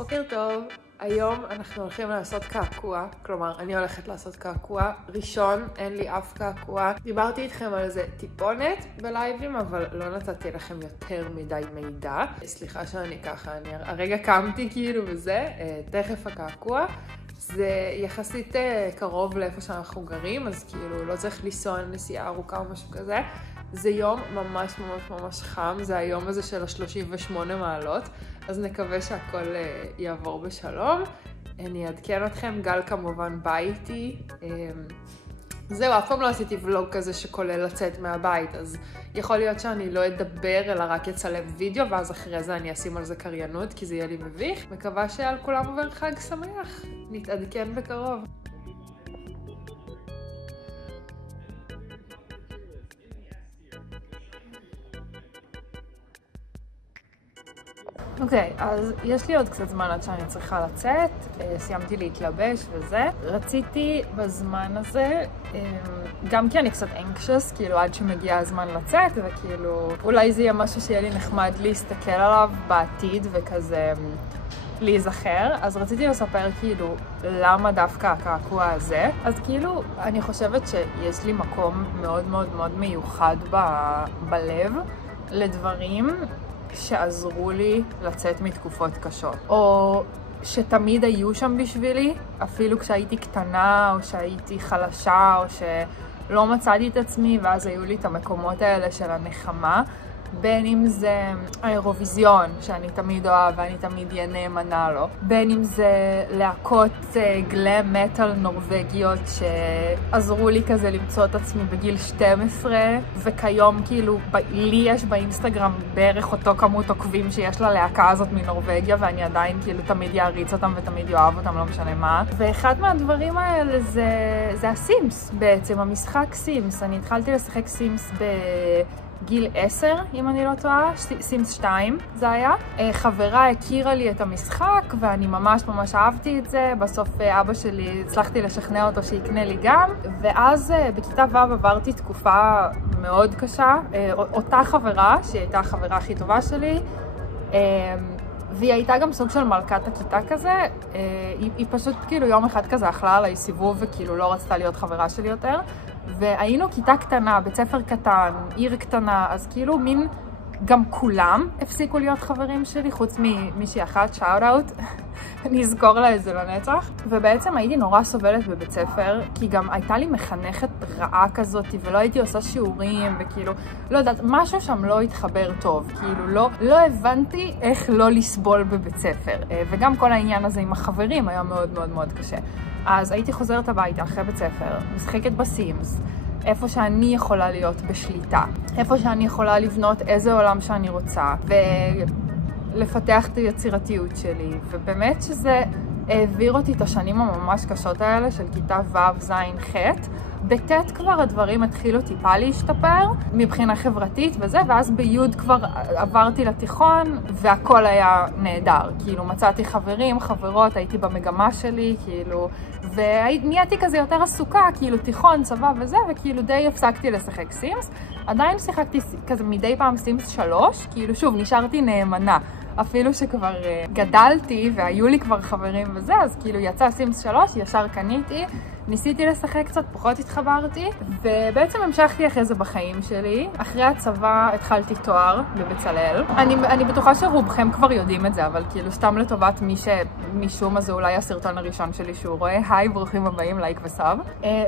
בוקר טוב, היום אנחנו הולכים לעשות קעקוע, כלומר אני הולכת לעשות קעקוע ראשון, אין לי אף קעקוע. דיברתי איתכם על זה טיפונת בלייבים, אבל לא נתתי לכם יותר מדי מידע. סליחה שאני ככה, אני הרגע קמתי כאילו וזה, תכף הקעקוע. זה יחסית קרוב לאיפה שאנחנו גרים, אז כאילו לא צריך לנסוע נסיעה ארוכה או משהו כזה. זה יום ממש חם, זה היום הזה של ה-38 מעלות, אז נקווה שהכל יעבור בשלום. אני אעדכן אתכם, גל כמובן בא איתי. זהו, אף פעם לא עשיתי ולוג כזה שכולל לצאת מהבית, אז יכול להיות שאני לא אדבר אלא רק אצלם וידאו, ואז אחרי זה אני אשים על זה קריינות, כי זה יהיה לי מביך. מקווה שעל כולם עובר חג שמח, נתעדכן בקרוב. אוקיי, אז יש לי עוד קצת זמן עד שאני צריכה לצאת, סיימתי להתלבש וזה. רציתי בזמן הזה, גם כי אני קצת anxious, כאילו עד שמגיע הזמן לצאת, וכאילו אולי זה יהיה משהו שיהיה לי נחמד להסתכל עליו בעתיד וכזה להיזכר, אז רציתי לספר כאילו למה דווקא הקעקוע הזה. אז כאילו אני חושבת שיש לי מקום מאוד מיוחד בלב לדברים שעזרו לי לצאת מתקופות קשות, או שתמיד היו שם בשבילי, אפילו כשהייתי קטנה או שהייתי חלשה או שלא מצאתי את עצמי, ואז היו לי את המקומות האלה של הנחמה. בין אם זה האירוויזיון שאני תמיד אוהב ואני תמיד אהיה נאמנה לו, בין אם זה להקות גלם מטל נורווגיות שעזרו לי כזה למצוא את עצמי בגיל 12, וכיום כאילו לי יש באינסטגרם בערך אותו כמות עוקבים שיש ללהקה הזאת מנורווגיה, ואני עדיין כאילו תמיד יעריץ אותם ותמיד יאהב אותם, לא משנה מה. ואחד מהדברים האלה זה הסימס בעצם, המשחק סימס. אני התחלתי לשחק סימס גיל 10, אם אני לא טועה, סימס 2 זה היה. חברה הכירה לי את המשחק ואני ממש אהבתי את זה. בסוף אבא שלי, הצלחתי לשכנע אותו שיקנה לי גם, ואז בכיתה ו' עברתי תקופה מאוד קשה. אותה חברה, שהיא הייתה החברה הכי טובה שלי, והיא הייתה גם סוג של מלכת הכיתה כזה, היא פשוט כאילו יום אחד כזה אכלה עליי סיבוב וכאילו לא רצתה להיות חברה שלי יותר. והיינו כיתה קטנה, בית ספר קטן, עיר קטנה, אז כאילו מין גם כולם הפסיקו להיות חברים שלי, חוץ ממישהי אחת, שאוט אאוט, אני אזכור לה את זה לנצח. ובעצם הייתי נורא סובלת בבית ספר, כי גם הייתה לי מחנכת רעה כזאת, ולא הייתי עושה שיעורים, וכאילו, לא יודעת, משהו שם לא התחבר טוב, כאילו לא הבנתי איך לא לסבול בבית ספר, וגם כל העניין הזה עם החברים היה מאוד קשה. אז הייתי חוזרת הביתה אחרי בית ספר, משחקת בסימס, איפה שאני יכולה להיות בשליטה, איפה שאני יכולה לבנות איזה עולם שאני רוצה, ולפתח את היצירתיות שלי. ובאמת שזה העביר אותי את השנים הממש קשות האלה של כיתה ו' ז' ח'. בט' כבר הדברים התחילו טיפה להשתפר מבחינה חברתית וזה, ואז בי' כבר עברתי לתיכון והכל היה נהדר. כאילו מצאתי חברים, חברות, הייתי במגמה שלי, כאילו, ונהייתי כזה יותר עסוקה, כאילו תיכון, צבא וזה, וכאילו די הפסקתי לשחק סימס. עדיין שיחקתי כזה מדי פעם סימס 3, כאילו שוב, נשארתי נאמנה. אפילו שכבר גדלתי והיו לי כבר חברים וזה, אז כאילו יצא סימס 3, ישר קניתי, ניסיתי לשחק קצת, פחות התחברתי, ובעצם המשכתי אחרי זה בחיים שלי. אחרי הצבא התחלתי תואר בבצלאל. אני בטוחה שרובכם כבר יודעים את זה, אבל כאילו סתם לטובת מי שמשום מה זה אולי הסרטון הראשון שלי שהוא רואה, היי, ברוכים הבאים, לייק וסאב.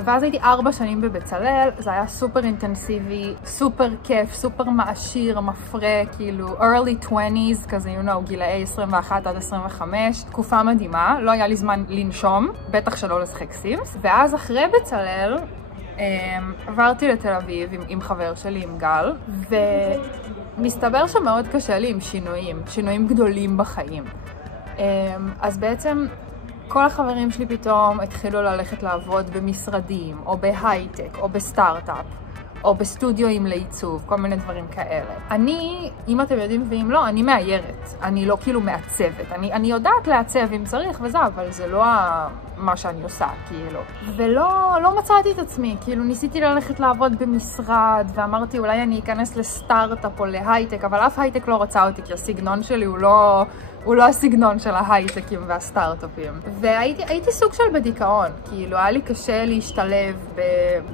ואז הייתי 4 שנים בבצלאל, זה היה סופר אינטנסיבי, סופר כיף, סופר מעשיר, מפרה, כאילו early 20s, כזה, גילאי 21 עד 25, תקופה מדהימה, לא היה לי זמן לנשום, בטח שלא לשחק סימס. ואז אחרי בצלאל עברתי לתל אביב עם חבר שלי, עם גל, ומסתבר שמאוד קשה לי עם שינויים גדולים בחיים. אז בעצם כל החברים שלי פתאום התחילו ללכת לעבוד במשרדים, או בהייטק, או בסטארט-אפ, או בסטודיו לעיצוב, כל מיני דברים כאלה. אני, אם אתם יודעים ואם לא, אני מאיירת. אני לא כאילו מעצבת. אני יודעת לעצב אם צריך וזה, אבל זה לא מה שאני עושה, כאילו. ולא מצאתי את עצמי. כאילו ניסיתי ללכת לעבוד במשרד, ואמרתי אולי אני אכנס לסטארט-אפ או להייטק, אבל אף הייטק לא רצה אותי, כי הסגנון שלי הוא הוא לא הסגנון של ההייטקים והסטארט-אפים. והייתי סוג של בדיכאון, כאילו היה לי קשה להשתלב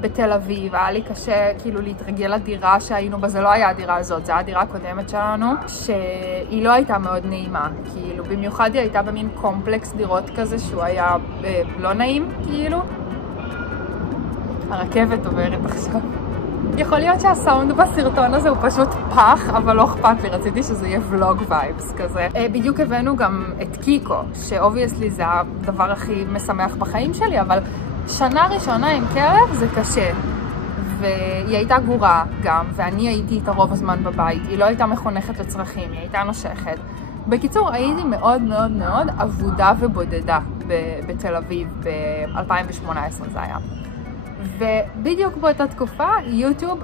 בתל אביב, היה לי קשה כאילו להתרגל לדירה שהיינו בה, זה לא היה הדירה הזאת, זה היה הדירה הקודמת שלנו, שהיא לא הייתה מאוד נעימה, כאילו במיוחד היא הייתה במין קומפלקס דירות כזה שהוא היה לא נעים, כאילו. הרכבת עוברת עכשיו. יכול להיות שהסאונד בסרטון הזה הוא פשוט פח, אבל לא אכפת לי, רציתי שזה יהיה ולוג וייבס כזה. בדיוק הבאנו גם את קיקו, שאובייסלי זה הדבר הכי משמח בחיים שלי, אבל שנה ראשונה עם כלב זה קשה. והיא הייתה גורה גם, ואני הייתי איתה רוב הזמן בבית, היא לא הייתה מחונכת לצרכים, היא הייתה נושכת. בקיצור, הייתי מאוד מאוד מאוד עבודה ובודדה בתל אביב ב-2018 זה היה. ובדיוק באותה תקופה יוטיוב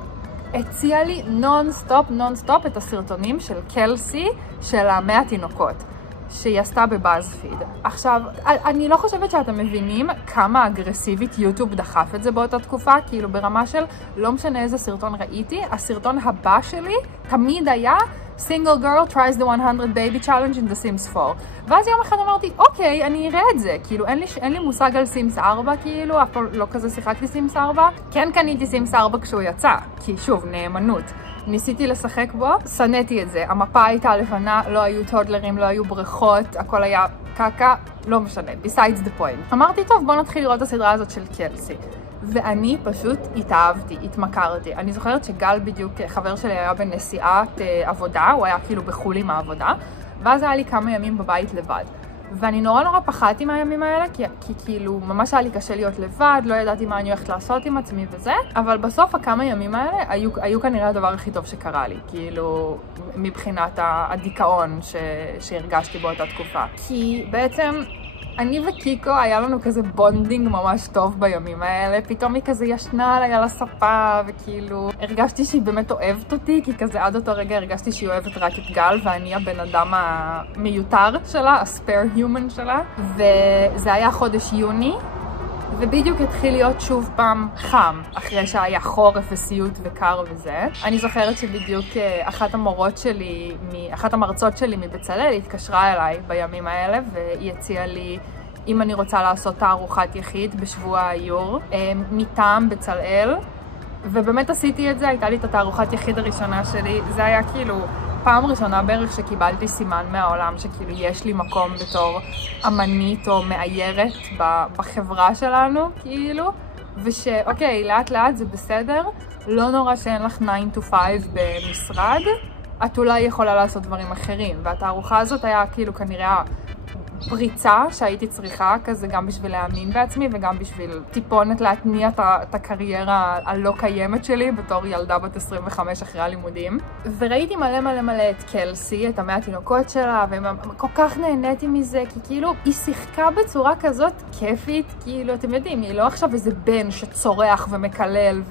הציע לי נון-סטופ את הסרטונים של קלסי של 100 תינוקות שהיא עשתה בבאזפיד. עכשיו, אני לא חושבת שאתם מבינים כמה אגרסיבית יוטיוב דחף את זה באותה תקופה, כאילו ברמה של לא משנה איזה סרטון ראיתי, הסרטון הבא שלי תמיד היה Single girl tries the 100 baby challenge in the Sims 4. ואז יום אחד אמרתי, אוקיי, אני אראה את זה. כאילו, אין לי מושג על Sims 4, כאילו, אף פעם לא כזה שיחקתי Sims 4. כן קניתי Sims 4 כשהוא יצא, כי שוב, נאמנות. ניסיתי לשחק בו, שנאתי את זה. המפה הייתה לבנה, לא היו טודלרים, לא היו בריכות, הכל היה קקה, לא משנה. Besides the point. אמרתי, טוב, בוא נתחיל לראות את הסדרה הזאת של קלסי. ואני פשוט התאהבתי, התמכרתי. אני זוכרת שגל בדיוק, חבר שלי היה בנסיעת עבודה, הוא היה כאילו בחול עם העבודה, ואז היה לי כמה ימים בבית לבד. ואני נורא פחדתי מהימים האלה, כי כאילו ממש היה לי קשה להיות לבד, לא ידעתי מה אני הולכת לעשות עם עצמי וזה, אבל בסוף הכמה ימים האלה היו כנראה הדבר הכי טוב שקרה לי, כאילו מבחינת הדיכאון שהרגשתי באותה תקופה. כי בעצם אני וקיקו היה לנו כזה בונדינג ממש טוב בימים האלה, פתאום היא כזה ישנה עליי על הספה, וכאילו הרגשתי שהיא באמת אוהבת אותי, כי כזה עד אותו רגע הרגשתי שהיא אוהבת רק את גל, ואני הבן אדם המיותר שלה, ה-spare human שלה, וזה היה חודש יוני, ובדיוק התחיל להיות שוב פעם חם, אחרי שהיה חורף וסיוט וקר וזה. אני זוכרת שבדיוק אחת המרצות שלי מבצלאל התקשרה אליי בימים האלה, והיא הציעה לי אם אני רוצה לעשות תערוכת יחיד בשבוע האיור מטעם בצלאל, ובאמת עשיתי את זה, הייתה לי את התערוכת יחיד הראשונה שלי, זה היה כאילו פעם ראשונה בערך שקיבלתי סימן מהעולם שכאילו יש לי מקום בתור אמנית או מאיירת בחברה שלנו, כאילו, ושאוקיי, לאט לאט זה בסדר, לא נורא שאין לך 9 to 5 במשרד, את אולי יכולה לעשות דברים אחרים, והתערוכה הזאת היה כאילו כנראה פריצה שהייתי צריכה כזה גם בשביל להאמין בעצמי וגם בשביל טיפונת להתניע את הקריירה הלא קיימת שלי בתור ילדה בת 25 אחרי הלימודים. וראיתי מלא את קלסי, את 100 תינוקות שלה, וכל כך נהניתי מזה, כי כאילו היא שיחקה בצורה כזאת כיפית, כאילו אתם יודעים, היא לא עכשיו איזה בן שצורח ומקלל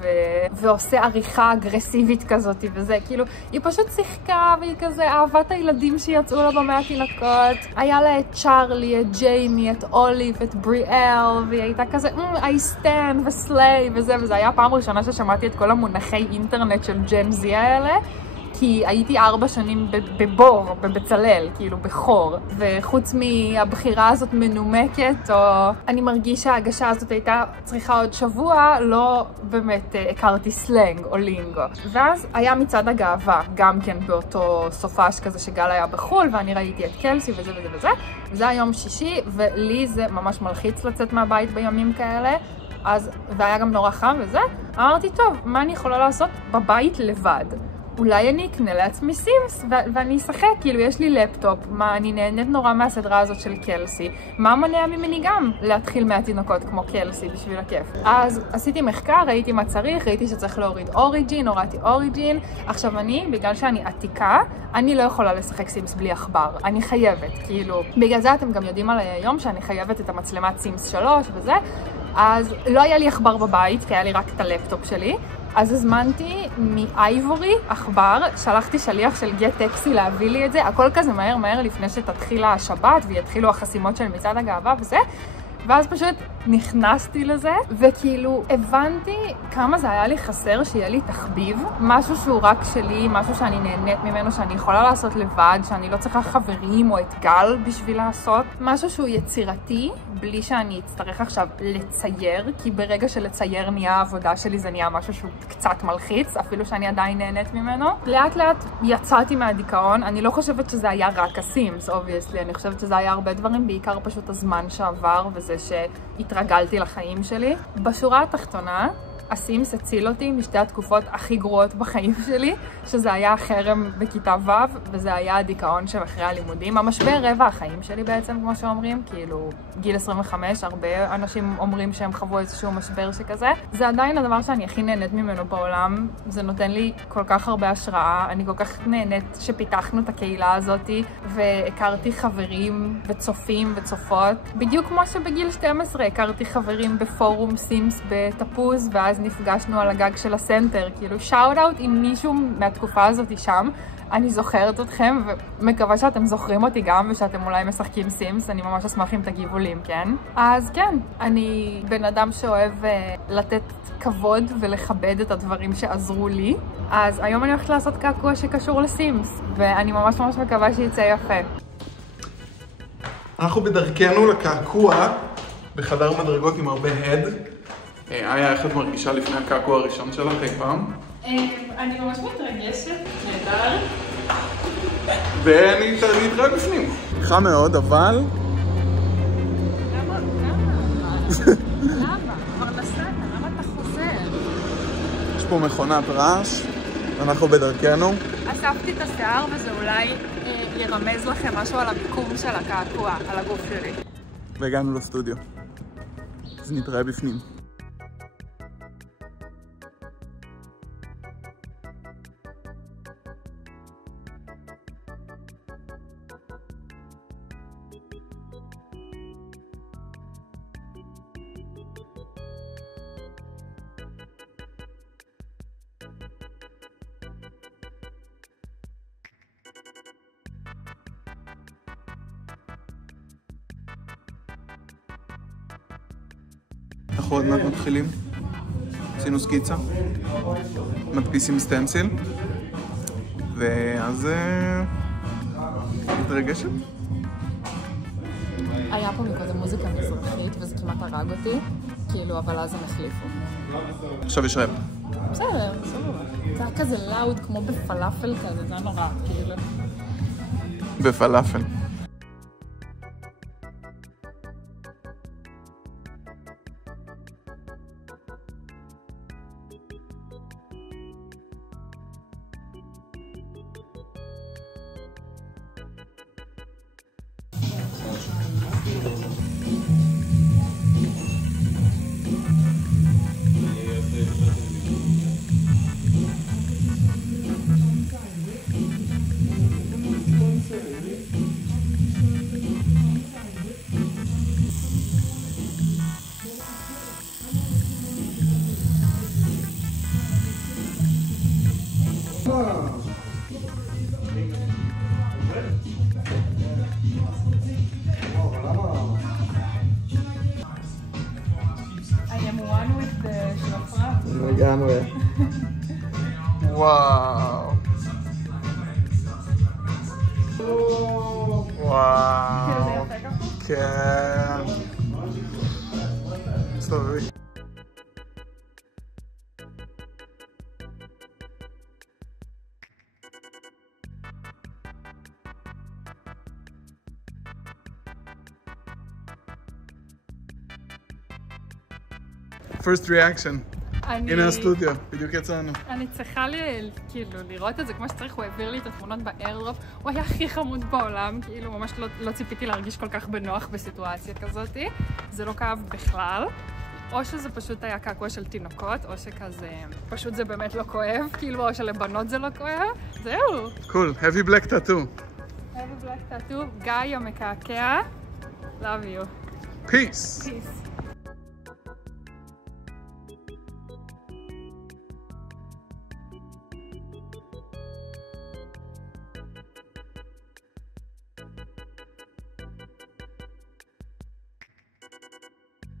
ועושה עריכה אגרסיבית כזאת וזה, כאילו היא פשוט שיחקה והיא כזה אהבת הילדים שיצאו לה ב100 תינוקות. היה לה את צ'ארלי, את ג'יימי, את אוליב, את בריאל, והיא הייתה כזה I stand וסליי וזה, וזה היה הפעם ראשונה ששמעתי את כל המונחי אינטרנט של ג'ן זי האלה, כי הייתי 4 שנים בבור, בבצלאל, כאילו בחור, וחוץ מהבחירה הזאת מנומקת, או אני מרגיש שההגשה הזאת הייתה צריכה עוד שבוע, לא באמת הכרתי סלנג או לינגו. ואז היה מצעד הגאווה, גם כן באותו סופש כזה שגל היה בחול, ואני ראיתי את קלסי וזה וזה וזה, וזה היה יום שישי, ולי זה ממש מלחיץ לצאת מהבית בימים כאלה, אז, והיה גם נורא חם וזה, אמרתי, טוב, מה אני יכולה לעשות בבית לבד? אולי אני אקנה לעצמי סימס ואני אשחק, כאילו יש לי לפטופ, מה אני נהנית נורא מהסדרה הזאת של קלסי, מה מנע ממני גם להתחיל מהתינוקות כמו קלסי בשביל הכיף. אז עשיתי מחקר, ראיתי מה צריך, ראיתי שצריך להוריד אוריג'ין, הורדתי אוריג'ין. עכשיו אני, בגלל שאני עתיקה, אני לא יכולה לשחק סימס בלי עכבר, אני חייבת, כאילו, בגלל זה אתם גם יודעים עליי היום שאני חייבת את המצלמת סימס 3 וזה, אז לא היה לי עכבר בבית, כי היה לי רק את הלפטופ שלי, אז הזמנתי מאייבורי עכבר, שלחתי שליח של גט טקסי להביא לי את זה, הכל כזה מהר לפני שתתחיל השבת ויתחילו החסימות של מצעד הגאווה וזה, ואז פשוט נכנסתי לזה, וכאילו הבנתי כמה זה היה לי חסר שיהיה לי תחביב, משהו שהוא רק שלי, משהו שאני נהנית ממנו, שאני יכולה לעשות לבד, שאני לא צריכה חברים או אתגל בשביל לעשות, משהו שהוא יצירתי, בלי שאני אצטרך עכשיו לצייר, כי ברגע שלצייר נהיה העבודה שלי זה נהיה משהו שהוא קצת מלחיץ, אפילו שאני עדיין נהנית ממנו. לאט לאט יצאתי מהדיכאון, אני לא חושבת שזה היה רק הסימס, obviously, אני חושבת שזה היה הרבה דברים, בעיקר פשוט הזמן שעבר וזה שהתרגלתי לחיים שלי. בשורה התחתונה, הסימס הציל אותי משתי התקופות הכי גרועות בחיים שלי, שזה היה החרם בכיתה ו' וזה היה הדיכאון של אחרי הלימודים. המשבר רבע החיים שלי בעצם, כמו שאומרים, כאילו גיל 25, הרבה אנשים אומרים שהם חוו איזשהו משבר שכזה. זה עדיין הדבר שאני הכי נהנית ממנו בעולם, זה נותן לי כל כך הרבה השראה, אני כל כך נהנית שפיתחנו את הקהילה הזאת והכרתי חברים וצופים וצופות, בדיוק כמו שבגיל 12 הכרתי חברים בפורום סימס בתפוז, ואז נפגשנו על הגג של הסנטר, כאילו שאוט אאוט עם מישהו מהתקופה הזאת שם. אני זוכרת אתכם ומקווה שאתם זוכרים אותי גם ושאתם אולי משחקים סימס, אני ממש אשמח אם תגיבו לי אם כן. אז כן, אני בן אדם שאוהב לתת כבוד ולכבד את הדברים שעזרו לי, אז היום אני הולכת לעשות קעקוע שקשור לסימס, ואני ממש מקווה שיצא יפה. אנחנו בדרכנו לקעקוע בחדר מדרגות עם הרבה הד. איה, איך את מרגישה לפני הקעקוע הראשון שלך אי פעם? אני ממש מתרגשת, נהדר. ואני אתראה בפנים. חם מאוד, אבל... למה? כבר נסעת, למה אתה חוזר? יש פה מכונת רעש, אנחנו בדרכנו. אספתי את השיער וזה אולי ירמז לכם משהו על המיקום של הקעקוע, על הגוף שלי. והגענו לסטודיו. אז נתראה בפנים. אנחנו עוד מעט מתחילים, עשינו סקיצה, מדפיסים סטנסיל, ואז מתרגשת. היה פה מקודם מוזיקה מזרחית וזה כמעט הרג אותי, כאילו, אבל אז הם החליפו. עכשיו יש ראפ. בסדר, בסדר. זה היה כזה לאוד כמו בפלאפל כזה, זה היה נורא, כאילו. בפלאפל. לגמרי. וואו. וואו. כן. סתובבי. First reaction. הנה הסטודיו, בדיוק יצאנו. אני צריכה כאילו לראות את זה כמו שצריך, הוא העביר לי את התמונות באיירדרופ, הוא היה הכי חמוד בעולם, כאילו ממש לא ציפיתי להרגיש כל כך בנוח בסיטואציה כזאת, זה לא כאב בכלל, או שזה פשוט היה קעקוע של תינוקות, או שכזה, פשוט זה באמת לא כואב, כאילו או שלבנות זה לא כואב, זהו. קול, heavy black tattoo. heavy black tattoo, גיא המקעקע, love you. Peace. Peace.